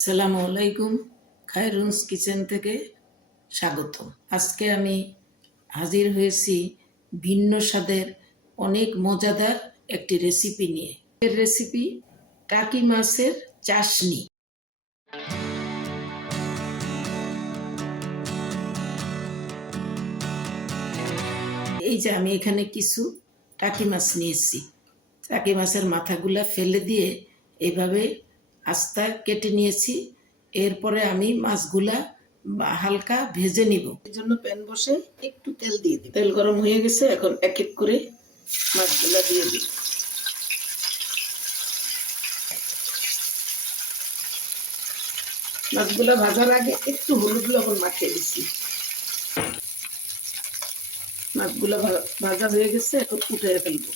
আসসালামু আলাইকুম। খায়রুনস কিচেন থেকে স্বাগত। আজকে আমি হাজির হয়েছি ভিন্ন স্বাদের অনেক মজাদার একটি রেসিপি নিয়ে। এর রেসিপি টাকি মাছের চাশনি। এই যে আমি এখানে কিছু টাকি মাছ নিয়েছি। টাকি মাছের মাথাগুলা ফেলে দিয়ে এভাবে আস্তা কেটে নিয়েছি। এরপরে আমি মাছগুলা হালকা ভেজে নিব। এর জন্য প্যান বসে একটু তেল দিয়ে দিই। তেল গরম হয়ে গেছে, এখন এক এক করে মাছগুলা দিয়ে দিই। মাছগুলা ভাজার আগে একটু হলুদ লবণ মাখিয়ে দিচ্ছি। মাছগুলা ভাজা হয়ে গেছে, এখন উঠে ফেলবো।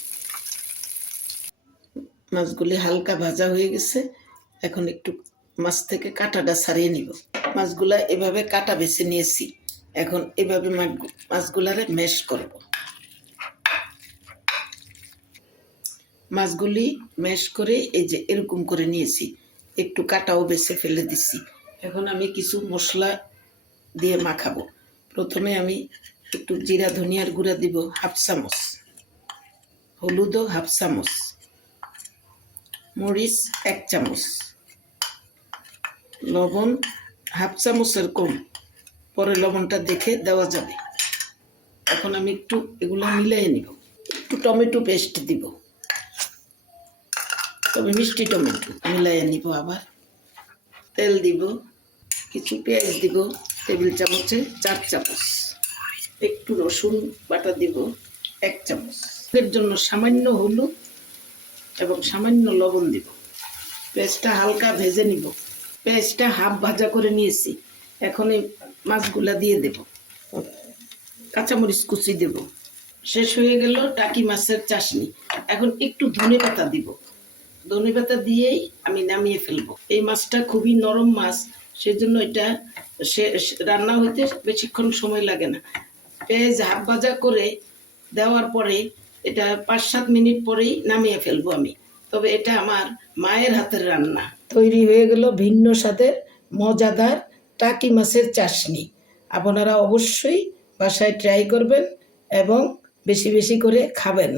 মাছগুলি হালকা ভাজা হয়ে গেছে, এখন একটু মাছ থেকে কাঁটাটা ছাড়িয়ে নিব। মাছগুলা এভাবে কাটা বেছে নিয়েছি, এখন এভাবে মাছগুলারে ম্যাশ করব। মাছগুলি ম্যাশ করে এই যে এরকম করে নিয়েছি, একটু কাটাও বেছে ফেলে দিছি। এখন আমি কিছু মশলা দিয়ে মাখাবো। প্রথমে আমি একটু জিরা ধনিয়ার গুঁড়া দিব হাফ চামচ, হলুদও হাফ চামচ, মরিচ 1 চামচ, লবণ হাফ চামচের কম, পরে লবণটা দেখে দেওয়া যাবে। এখন আমি একটু এগুলো মিলিয়ে নিব। একটু টমেটো পেস্ট দিব, তবে মিষ্টি টমেটো মিলাইয়ে নিব। আবার তেল দিব, কিছু পেঁয়াজ দিব টেবিল চামচে 4 চামচ, একটু রসুন বাটা দিব 1 চামচ। এর জন্য সামান্য হলুদ এবং সামান্য লবণ দিব। পেঁয়াজটা হালকা ভেজে নিব। পেঁয়াজটা হাফ ভাজা করে নিয়েছি, এখন এই মাছগুলা দিয়ে দেব। কাঁচামরিচ কুচি দেব। শেষ হয়ে গেল টাকি মাছের চাশনি। এখন একটু ধনেপাতা দিব। ধনেপাতা দিয়েই আমি নামিয়ে ফেলবো। এই মাছটা খুবই নরম মাছ, সেজন্য এটা রান্না হইতে বেশিক্ষণ সময় লাগে না। পেঁয়াজ হাফ ভাজা করে দেওয়ার পরে এটা 5-7 মিনিট পরেই নামিয়ে ফেলবো আমি। তবে এটা আমার মায়ের হাতের রান্না। তৈরি হয়ে গেল ভিন্ন স্বাদের মজাদার টাকি মাছের চাশনি। আপনারা অবশ্যই বাসায় ট্রাই করবেন এবং বেশি বেশি করে খাবেন।